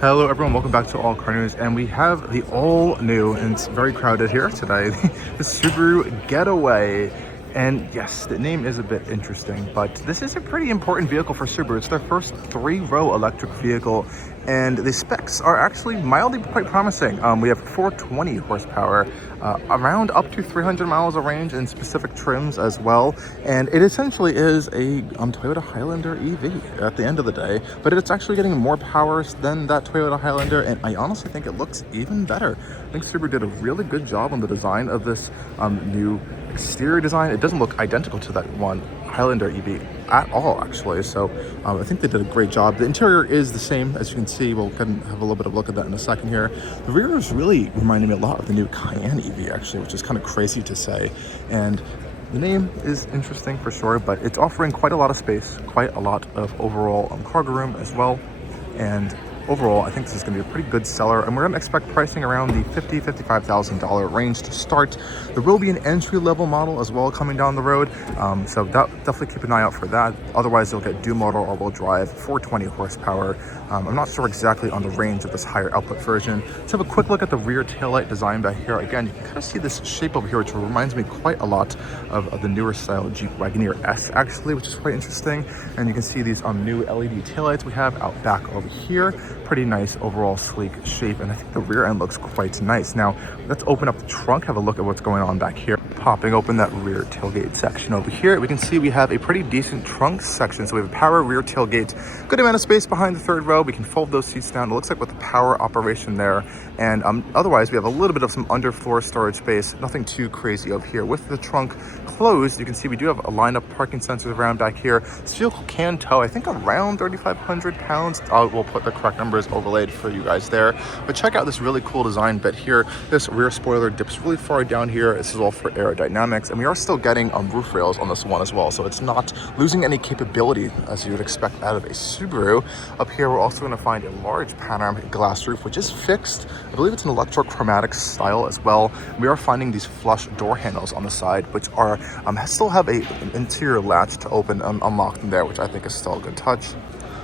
Hello everyone, welcome back to Allcarnews, and we have the all new, and it's very crowded here today, the Subaru Getaway. And yes, the name is a bit interesting, but this is a pretty important vehicle for Subaru. It's their first three-row electric vehicle, and the specs are actually mildly quite promising. We have 420 horsepower, around up to 300 miles of range in specific trims as well. And it essentially is a Toyota Highlander EV at the end of the day, but it's actually getting more power than that Toyota Highlander, and I honestly think it looks even better. I think Subaru did a really good job on the design of this new exterior design. It doesn't look identical to that one Highlander EV at all, actually. So I think they did a great job. The interior is the same, as you can see. We'll have a little bit of a look at that in a second here. The rear is really reminding me a lot of the new Cayenne EV, actually, which is kind of crazy to say. And the name is interesting for sure, but it's offering quite a lot of space, quite a lot of overall cargo room as well. And overall, I think this is going to be a pretty good seller, and we're going to expect pricing around the $55,000 range to start. There will be an entry-level model as well coming down the road, so definitely keep an eye out for that. Otherwise, you'll get dual motor all-wheel drive, 420 horsepower. I'm not sure exactly on the range of this higher output version. Let's have a quick look at the rear taillight design back here. Again, you can kind of see this shape over here, which reminds me quite a lot of the newer style Jeep Wagoneer S, actually, which is quite interesting. And you can see these new LED taillights we have out back over here. Pretty nice overall sleek shape, and I think the rear end looks quite nice. Now let's open up the trunk, have a look at what's going on back here. Popping open that rear tailgate section over here, we can see we have a pretty decent trunk section. So we have a power rear tailgate, good amount of space behind the third row. We can fold those seats down, it looks like, with the power operation there. And otherwise we have a little bit of some underfloor storage space, nothing too crazy over here. With the trunk closed, you can see we do have a lineup parking sensors around back here. This vehicle can tow, I think, around 3,500 pounds. We'll put the correct numbers overlaid for you guys there. But check out this really cool design bit here. This rear spoiler dips really far down here. This is all for aerodynamics, and we are still getting roof rails on this one as well, so it's not losing any capability as you would expect out of a Subaru. Up here, we're also going to find a large panoramic glass roof, which is fixed. I believe it's an electrochromatic style as well. We are finding these flush door handles on the side, which are still have an interior latch to open and unlock them there, which I think is still a good touch.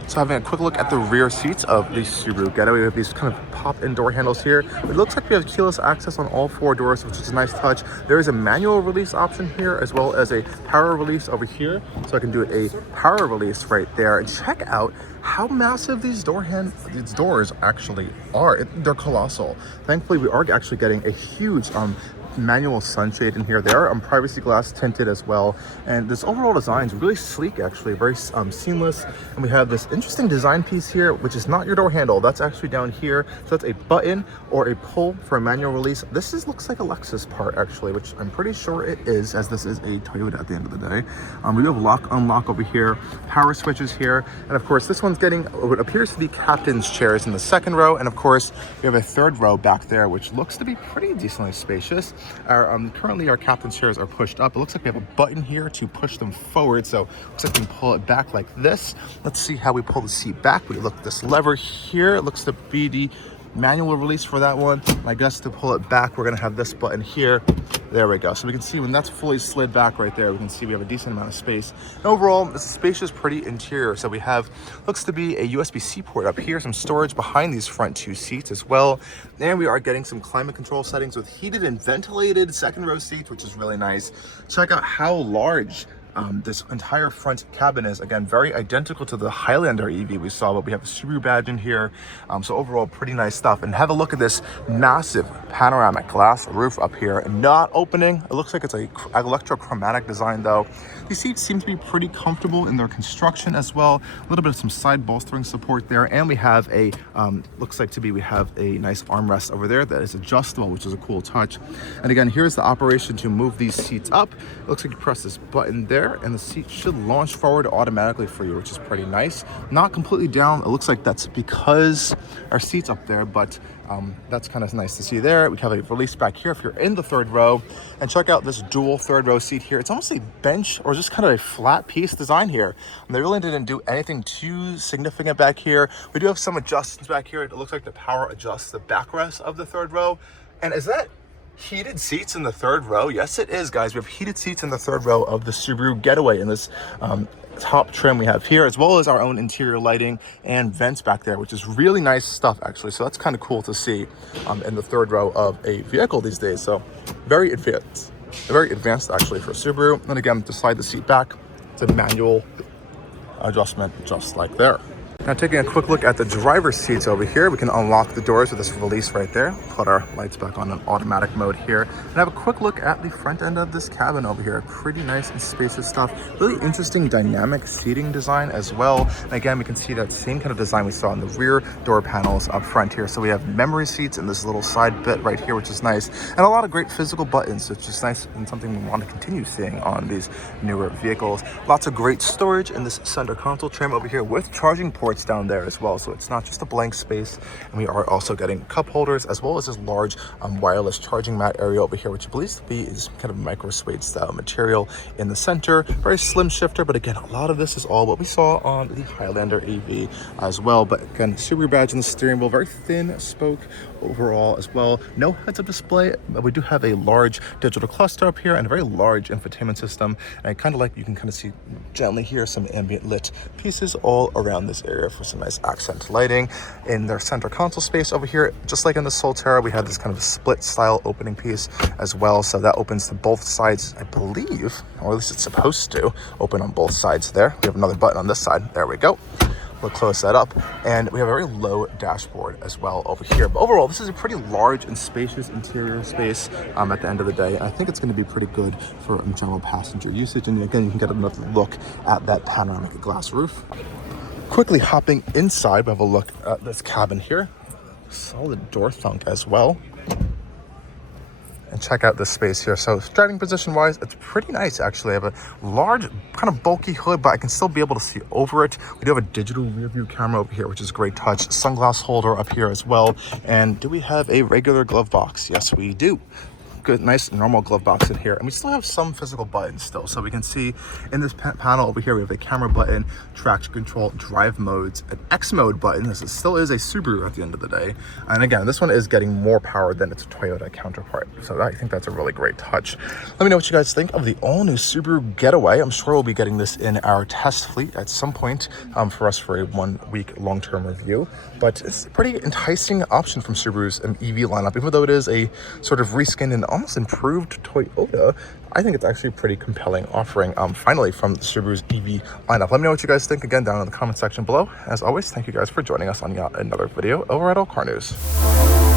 So having a quick look at the rear seats of the Subaru Getaway, we have these kind of pop-in door handles here. It looks like we have keyless access on all four doors, which is a nice touch. There is a manual release option here, as well as a power release over here. So I can do a power release right there. And check out how massive these doors actually are. They're colossal. Thankfully, we are actually getting a huge manual sunshade in here. They are privacy glass tinted as well, and this overall design is really sleek, actually, very seamless. And we have this interesting design piece here, which is not your door handle. That's actually down here, so that's a button or a pull for a manual release. This looks like a Lexus part, actually, which I'm pretty sure it is, as this is a Toyota at the end of the day. We do have lock unlock over here, power switches here, and of course this one's getting what appears to be captain's chairs in the second row, and of course we have a third row back there, which looks to be pretty decently spacious. Currently our captain's chairs are pushed up. It looks like we have a button here to push them forward, so it looks like we can pull it back like this. Let's see how we pull the seat back. We look at this lever here. It looks to be the manual release for that one. I guess to pull it back, we're gonna have this button here. There we go. So we can see when that's fully slid back right there, we can see we have a decent amount of space. And overall, it's a spacious, pretty interior. So we have, looks to be a USB-C port up here, some storage behind these front two seats as well. And we are getting some climate control settings with heated and ventilated second row seats, which is really nice. Check out how large this entire front cabin is. Again, very identical to the Highlander EV we saw, but we have a Subaru badge in here. So overall, pretty nice stuff. And have a look at this massive panoramic glass roof up here, not opening. It looks like it's a electrochromatic design though. These seats seem to be pretty comfortable in their construction as well. A little bit of some side bolstering support there. And we have a, looks like to be, we have a nice armrest over there that is adjustable, which is a cool touch. And again, here's the operation to move these seats up. It looks like you press this button there, and the seat should launch forward automatically for you, which is pretty nice. Not completely down. It looks like that's because our seat's up there, but that's kind of nice to see there. We have a release back here if you're in the third row. And check out this dual third row seat here. It's almost a bench or just kind of a flat piece design here. And they really didn't do anything too significant back here. We do have some adjustments back here. It looks like the power adjusts the backrest of the third row. And is that heated seats in the third row. Yes, it is, guys. We have heated seats in the third row of the Subaru Getaway in this top trim we have here, as well as our own interior lighting and vents back there, which is really nice stuff, actually. So that's kind of cool to see in the third row of a vehicle these days. So very advanced actually for Subaru. And again, to slide the seat back, it's a manual adjustment just like there. Now taking a quick look at the driver's seats over here, we can unlock the doors with this release right there, put our lights back on an automatic mode here, and have a quick look at the front end of this cabin over here. Pretty nice and spacious stuff. Really interesting dynamic seating design as well. And again, we can see that same kind of design we saw in the rear door panels up front here. So we have memory seats in this little side bit right here, which is nice, and a lot of great physical buttons, which is nice and something we want to continue seeing on these newer vehicles. Lots of great storage in this center console trim over here with charging ports down there as well, so it's not just a blank space. And we are also getting cup holders, as well as this large wireless charging mat area over here, which I believe to be is kind of micro suede style material in the center. Very slim shifter, but again, a lot of this is all what we saw on the Highlander EV as well. But again, Subaru badge in the steering wheel, very thin spoke overall as well. No heads-up display, but we do have a large digital cluster up here and a very large infotainment system. And I kind of like, you can kind of see gently here some ambient lit pieces all around this area for some nice accent lighting. In their center console space over here, just like in the Solterra, we have this kind of split style opening piece as well. So that opens to both sides, I believe, or at least it's supposed to open on both sides there. We have another button on this side. There we go. We'll close that up, and we have a very low dashboard as well over here. But overall, this is a pretty large and spacious interior space at the end of the day. And I think it's going to be pretty good for general passenger usage. And again, you can get another look at that panoramic glass roof. Quickly hopping inside, we have a look at this cabin here. Solid door thunk as well. And check out this space here. So driving position wise, it's pretty nice actually. I have a large kind of bulky hood, but I can still be able to see over it. We do have a digital rear view camera over here, which is a great touch. Sunglass holder up here as well. And do we have a regular glove box? Yes, we do. Good, nice normal glove box in here, and we still have some physical buttons still. So we can see in this panel over here, we have a camera button, traction control, drive modes, an X mode button. This still is a Subaru at the end of the day. And again, this one is getting more power than its Toyota counterpart. So I think that's a really great touch. Let me know what you guys think of the all new Subaru Getaway. I'm sure we'll be getting this in our test fleet at some point for us for a 1 week long-term review. But it's a pretty enticing option from Subaru's EV lineup, even though it is a sort of reskinned and almost improved Toyota. I think it's actually a pretty compelling offering finally from the Subaru's EV lineup. Let me know what you guys think again down in the comment section below. As always, thank you guys for joining us on yet another video over at Allcarnews.